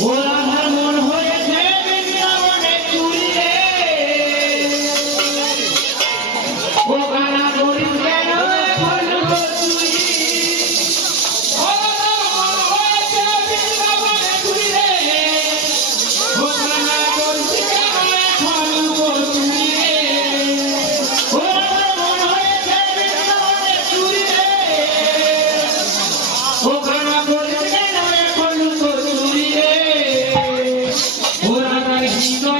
Wala Cristo